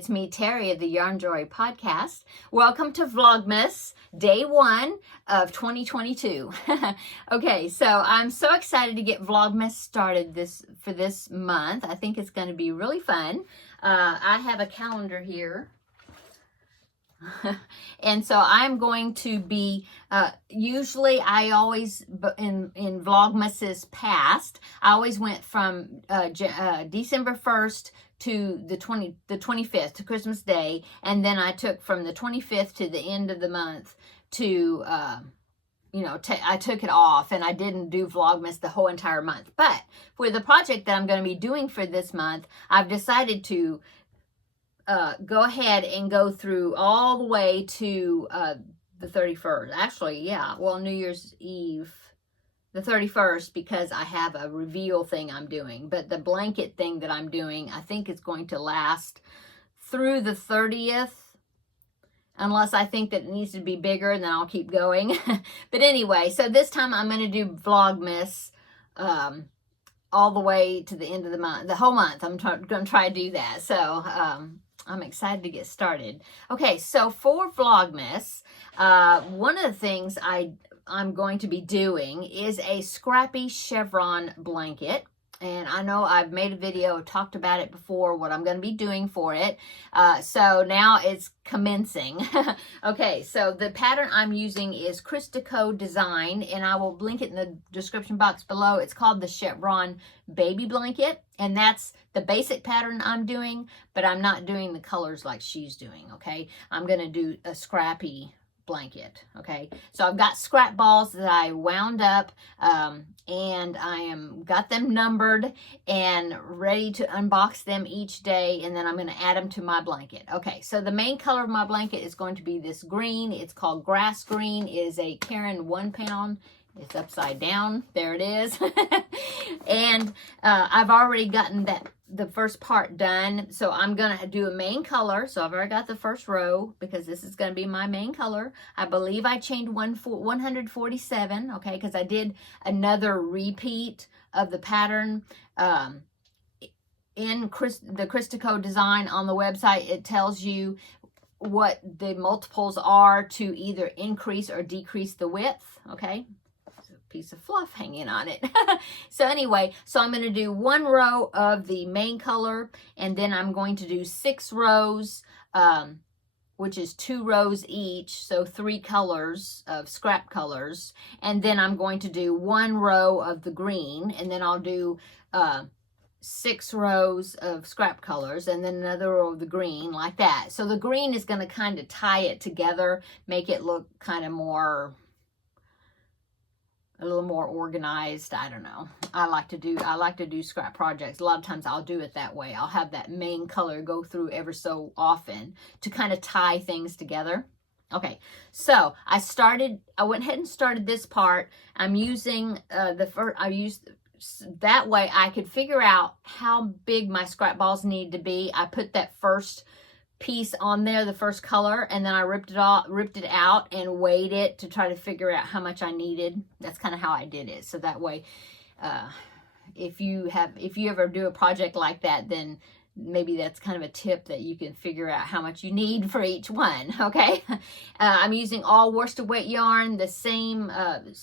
it's me, Terri of the Yarn Joy podcast. Welcome to Vlogmas, day 1 of 2022. Okay, so I'm so excited to get Vlogmas started for this month. I think it's going to be really fun. I have a calendar here. And so I'm going to be, usually I always, in Vlogmas's past, I always went from December 1st to the 25th, to Christmas Day, and then I took from the 25th to the end of the month to, I took it off, and I didn't do Vlogmas the whole entire month. But for the project that I'm going to be doing for this month, I've decided to go ahead and go through all the way to the 31st. Actually, yeah, well, New Year's Eve, the 31st, because I have a reveal thing I'm doing. But the blanket thing that I'm doing, I think it's going to last through the 30th, unless I think that it needs to be bigger, and then I'll keep going. But anyway, so this time I'm going to do Vlogmas all the way to the end of the month, the whole month. I'm going to try to do that. So I'm excited to get started. Okay, so for Vlogmas, one of the things I'm going to be doing is a Scrappy Chevron blanket. And I know I've made a video, talked about it before, what I'm going to be doing for it. So now it's commencing. Okay, so the pattern I'm using is Christico Design, and I will link it in the description box below. It's called the Chevron Baby Blanket, and that's the basic pattern I'm doing, but I'm not doing the colors like she's doing, okay? I'm going to do a Scrappy blanket. Okay, so I've got scrap balls that I wound up, and I got them numbered and ready to unbox them each day, and then I'm going to add them to my blanket. Okay, so the main color of my blanket is going to be this green. It's called grass green. It is a Karen 1 pound. It's upside down. There it is. And I've already gotten the first part done. So I'm going to do a main color. So I've already got the first row because this is going to be my main color. I believe I chained 147, okay, because I did another repeat of the pattern. In the Christico Design on the website, it tells you what the multiples are to either increase or decrease the width, okay? Piece of fluff hanging on it. So anyway, so I'm going to do 1 row of the main color, and then I'm going to do 6 rows, which is 2 rows each, so 3 colors of scrap colors, and then I'm going to do 1 row of the green, and then I'll do 6 rows of scrap colors, and then another row of the green, like that. So the green is going to kind of tie it together, make it look kind of more, a little more organized. I don't know. I like to do scrap projects. A lot of times I'll do it that way. I'll have that main color go through ever so often to kind of tie things together. Okay, so I went ahead and started this part. I'm using that way I could figure out how big my scrap balls need to be. I put that first piece on there, the first color, and then I ripped it out and weighed it to try to figure out how much I needed. That's kind of how I did it. So that way, if you ever do a project like that, then maybe that's kind of a tip that you can figure out how much you need for each one. Okay, I'm using all worsted weight yarn, the same,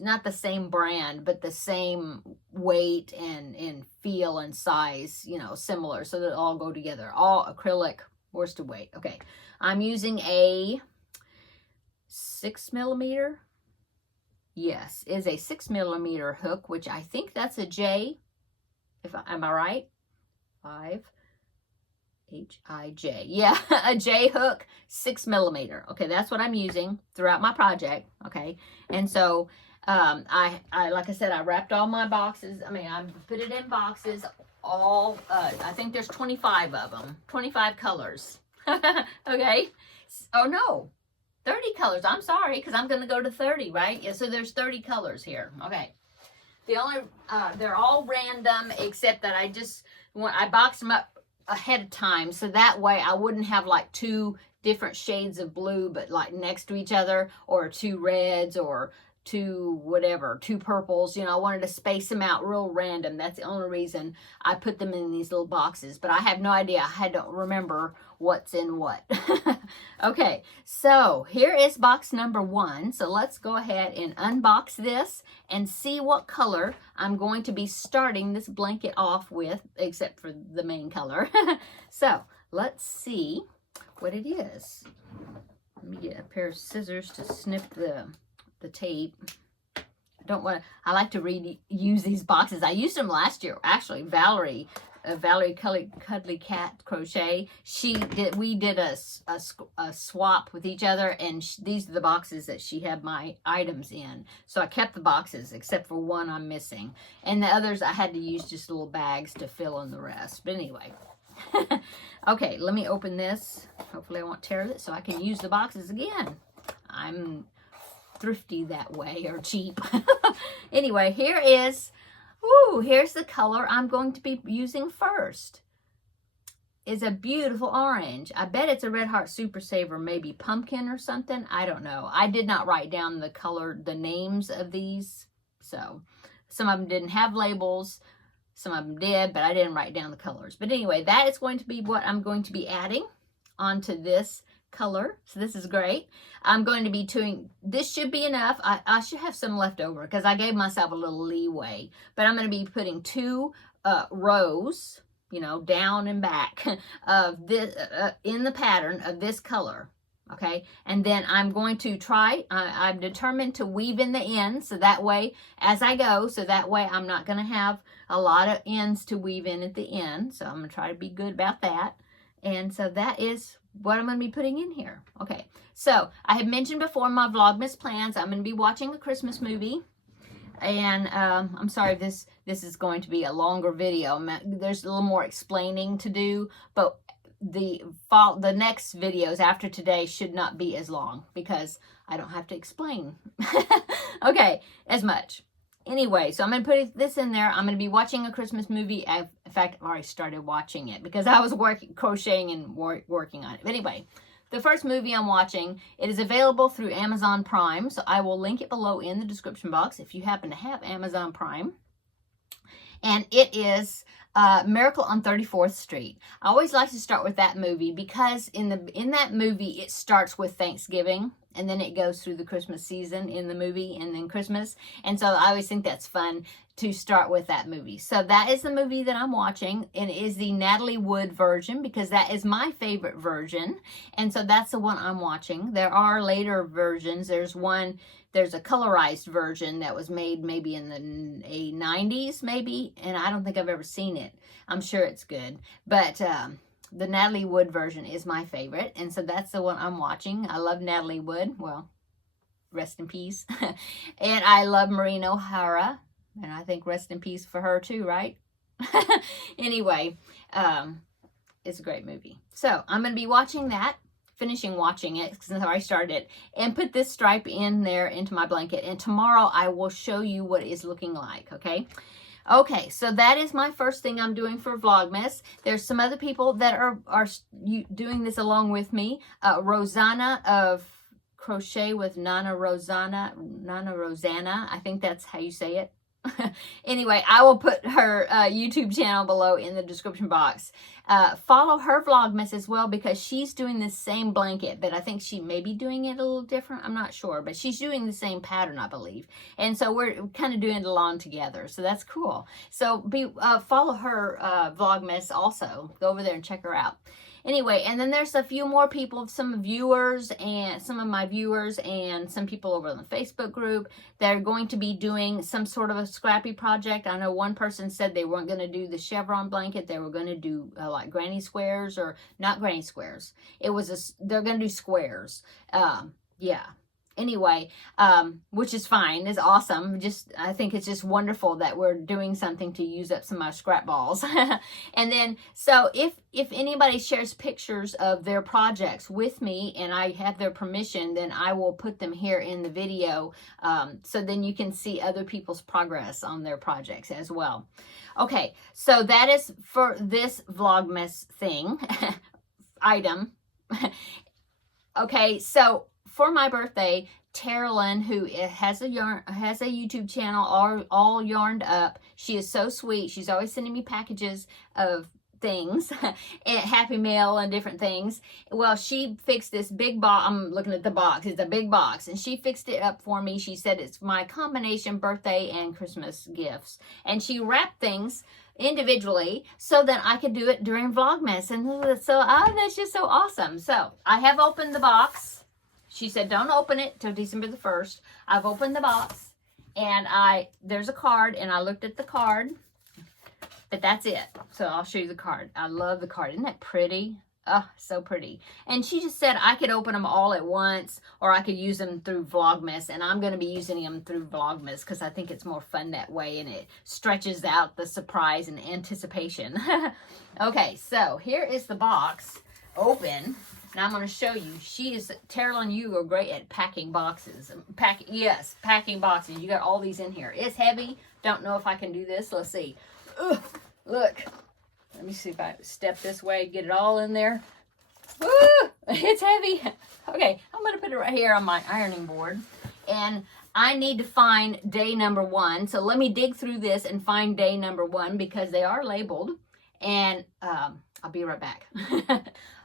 not the same brand, but the same weight and feel and size, similar, so that all go together. All acrylic worsted weight. Okay, I'm using a 6mm. Yes, is a 6mm hook, which I think that's a J. Am I right? 5 H-I-J. Yeah, a J hook, 6mm. Okay, that's what I'm using throughout my project. Okay, and so I like I said, I wrapped all my boxes. I put it in boxes. I think there's 25 of them, 25 colors. Okay. Oh no, 30 colors. I'm sorry, because I'm going to go to 30, right? Yeah, so there's 30 colors here. Okay. They're all random, except that I boxed them up ahead of time, so that way I wouldn't have like 2 different shades of blue, but like next to each other, or 2 reds, or whatever, 2 purples. You know, I wanted to space them out real random. That's the only reason I put them in these little boxes. But I have no idea. I had to remember what's in what. Okay, so here is box number 1. So let's go ahead and unbox this and see what color I'm going to be starting this blanket off with, except for the main color. So let's see what it is. Let me get a pair of scissors to snip the tape. I like to reuse these boxes. I used them last year, actually. Valerie Cuddly Cat Crochet, we did a swap with each other, and these are the boxes that she had my items in. So I kept the boxes, except for one I'm missing. And the others I had to use just little bags to fill in the rest. But anyway. Okay, let me open this. Hopefully I won't tear it so I can use the boxes again. I'm thrifty that way, or cheap. Anyway, here's the color I'm going to be using first. It's a beautiful orange. I bet it's a Red Heart Super Saver, maybe pumpkin or something. I don't know. I did not write down the names of these. So some of them didn't have labels. Some of them did, but I didn't write down the colors. But anyway, that is going to be what I'm going to be adding onto this color. So this is great. I'm going to be doing, this should be enough. I should have some left over because I gave myself a little leeway. But I'm going to be putting 2 rows, you know, down and back of this in the pattern of this color. Okay, and then I'm going to try, I'm determined to weave in the ends, so that way, as I go, so that way I'm not going to have a lot of ends to weave in at the end. So I'm going to try to be good about that. And so that is what I'm going to be putting in here. Okay, so I had mentioned before my Vlogmas plans. I'm going to be watching a Christmas movie. And I'm sorry, this is going to be a longer video. There's a little more explaining to do, but the next videos after today should not be as long because I don't have to explain okay as much. Anyway, so I'm going to put this in there. I'm going to be watching a Christmas movie. In fact, I've already started watching it because I was crocheting and working on it. But anyway, the first movie I'm watching, it is available through Amazon Prime, so I will link it below in the description box if you happen to have Amazon Prime. And it is Miracle on 34th Street. I always like to start with that movie because in that movie it starts with Thanksgiving and then it goes through the Christmas season in the movie and then Christmas. And so I always think that's fun to start with that movie. So that is the movie that I'm watching, and it is the Natalie Wood version because that is my favorite version. And so that's the one I'm watching. There are later versions. There's a colorized version that was made maybe in the 90s maybe, and I don't think I've ever seen it. I'm sure it's good, but the Natalie Wood version is my favorite, and so that's the one I'm watching. I love Natalie Wood. Well, rest in peace. And I love Maureen O'Hara, and I think rest in peace for her too, right? Anyway, it's a great movie. So I'm going to be finishing watching it since I already started it, and put this stripe in there into my blanket, and tomorrow I will show you what it is looking like. Okay, so that is my first thing I'm doing for Vlogmas. There's some other people that are doing this along with me. Rosanna of Crochet with Nana Rosanna, I think that's how you say it. Anyway, I will put her YouTube channel below in the description box. Follow her Vlogmas as well because she's doing the same blanket, but I think she may be doing it a little different. I'm not sure, but she's doing the same pattern, I believe. And so we're kind of doing it along together. So that's cool. So follow her Vlogmas also. Go over there and check her out. Anyway, and then there's a few more people, some of my viewers and some people over on the Facebook group that are going to be doing some sort of a scrappy project. I know one person said they weren't going to do the chevron blanket. They were going to do like granny squares, or not granny squares. They're going to do squares. Yeah. Anyway, which is fine, is awesome. I think it's just wonderful that we're doing something to use up some of my scrap balls. And then, so if anybody shares pictures of their projects with me and I have their permission, then I will put them here in the video. So then you can see other people's progress on their projects as well. Okay, so that is for this Vlogmas thing, item. Okay, so for my birthday, Terri, who has a YouTube channel, all yarned up. She is so sweet. She's always sending me packages of things and Happy Mail and different things. Well, she fixed this big box. I'm looking at the box. It's a big box, and she fixed it up for me. She said it's my combination birthday and Christmas gifts, and she wrapped things individually so that I could do it during Vlogmas. And so that's just so awesome. So I have opened the box. She said don't open it till December the 1st. I've opened the box, and there's a card, and I looked at the card. But that's it. So I'll show you the card. I love the card. Isn't that pretty? Oh, so pretty. And she just said I could open them all at once, or I could use them through Vlogmas. And I'm going to be using them through Vlogmas because I think it's more fun that way, and it stretches out the surprise and anticipation. Okay, so here is the box open. And I'm going to show you. Terri, you are great at packing boxes. Packing boxes. You got all these in here. It's heavy. Don't know if I can do this. Let's see. Ugh, look, let me see if I step this way, get it all in there. Woo, it's heavy. Okay, I'm going to put it right here on my ironing board. And I need to find day number 1. So let me dig through this and find day number 1 because they are labeled. And I'll be right back.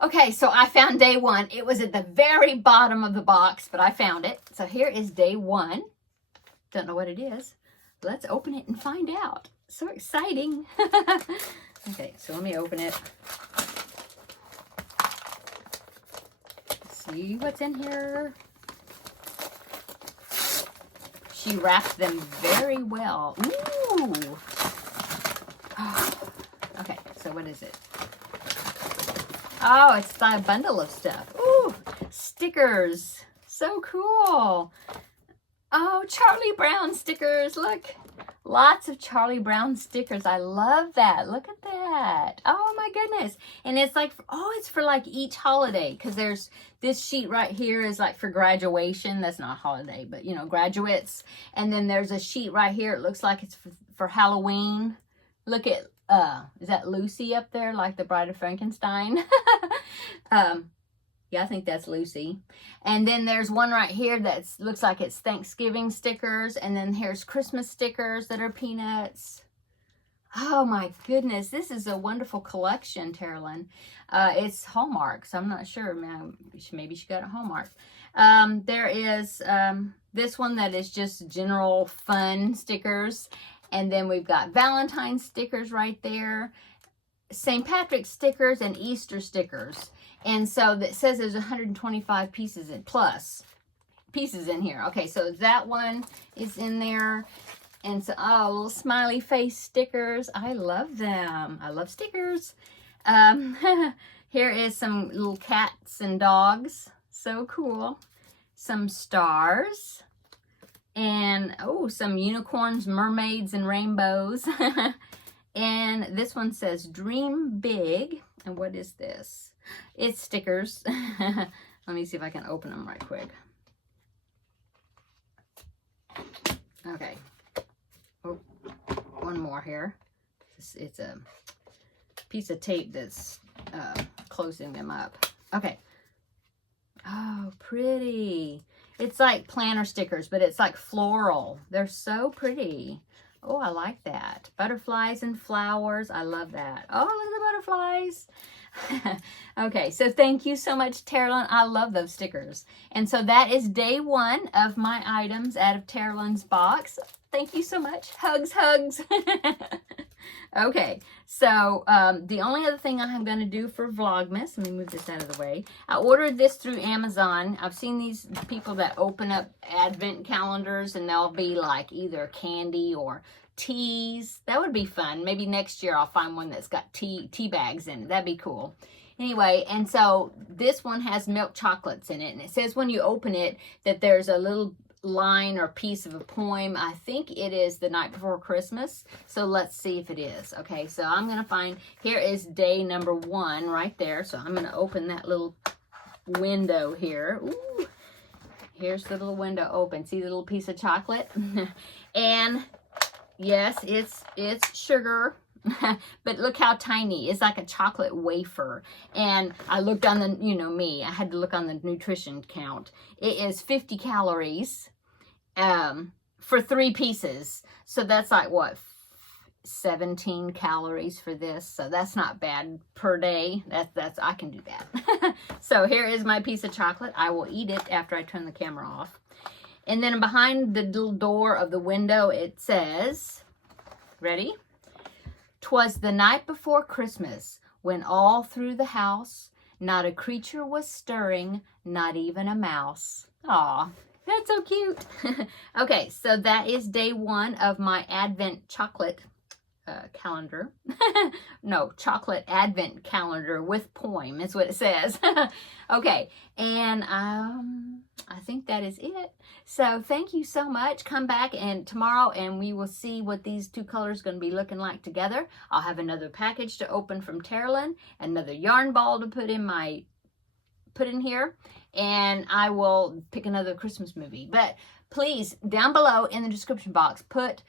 Okay, so I found day 1. It was at the very bottom of the box, but I found it. So here is day 1. Don't know what it is. Let's open it and find out. So exciting. Okay, so let me open it. See what's in here. She wrapped them very well. Ooh. Oh. Okay, so what is it? Oh, it's a bundle of stuff. Ooh, stickers. So cool. Oh, Charlie Brown stickers. Look. Lots of Charlie Brown stickers. I love that. Look at that. Oh my goodness. And it's like, it's for like each holiday. Because there's this sheet right here is like for graduation. That's not a holiday, but you know, graduates. And then there's a sheet right here. It looks like it's for Halloween. Look at, is that Lucy up there? Like the Bride of Frankenstein? Yeah, I think that's Lucy. And then there's one right here that looks like it's Thanksgiving stickers. And then here's Christmas stickers that are peanuts. Oh my goodness. This is a wonderful collection, Terri. It's Hallmark, so I'm not sure. Maybe she got it Hallmark. There is this one that is just general fun stickers. And then we've got Valentine's stickers right there. St. Patrick's stickers and Easter stickers. And so it says there's 125 pieces in here. Okay, so that one is in there. And so, little smiley face stickers. I love them. I love stickers. Here is some little cats and dogs. So cool. Some stars. And, some unicorns, mermaids, and rainbows. And this one says Dream Big. And what is this? It's stickers. Let me see if I can open them right quick. Okay. Oh, one more here. It's a piece of tape that's closing them up. Okay. Oh, pretty. It's like planner stickers, but it's like floral. They're so pretty. Oh, I like that. Butterflies and flowers. I love that. Oh, look at the butterflies. Okay, so thank you so much, Terri. I love those stickers. And so that is day 1 of my items out of Terri box. Thank you so much. Hugs, hugs. Okay, so the only other thing I'm going to do for Vlogmas, let me move this out of the way. I ordered this through Amazon. I've seen these people that open up advent calendars, and they'll be like either candy or teas. That would be fun. Maybe next year I'll find one that's got tea bags in it. That'd be cool. Anyway, and so this one has milk chocolates in it, and it says when you open it that there's a little line or piece of a poem. I think it is The Night Before Christmas. So let's see if it is. Okay, so I'm going to find, here is day number 1 right there. So I'm going to open that little window here. Ooh, here's the little window open. See the little piece of chocolate? And yes, it's sugar. But look how tiny. It's like a chocolate wafer. And I looked on the, you know me, I had to look on the nutrition count. It is 50 calories for 3 pieces. So that's like what, 17 calories for this. So that's not bad per day. That's I can do that. So here is my piece of chocolate. I will eat it after I turn the camera off. And then behind the little door of the window, it says, ready? 'Twas the night before Christmas, when all through the house not a creature was stirring, not even a mouse. Aw, that's so cute. Okay, so that is day 1 of my Advent chocolate calendar. No, chocolate Advent calendar with poem is what it says. Okay, and I think that is it. So thank you so much. Come back and tomorrow and we will see what these 2 colors are going to be looking like together. I'll have another package to open from Terri, another yarn ball to put in here, and I will pick another Christmas movie. But please, down below in the description box, put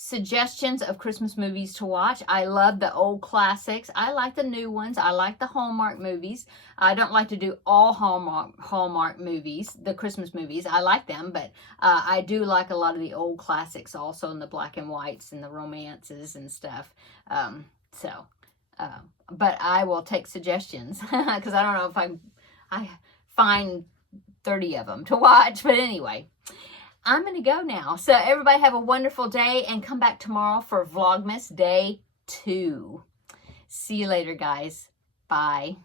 suggestions of Christmas movies to watch. I love the old classics. I like the new ones. I like the Hallmark movies. I don't like to do all Hallmark movies, the Christmas movies. I like them, but I do like a lot of the old classics also, in the black and whites and the romances and stuff. But I will take suggestions because I don't know if I find 30 of them to watch. But anyway, I'm going to go now. So everybody have a wonderful day and come back tomorrow for Vlogmas day 2. See you later, guys. Bye.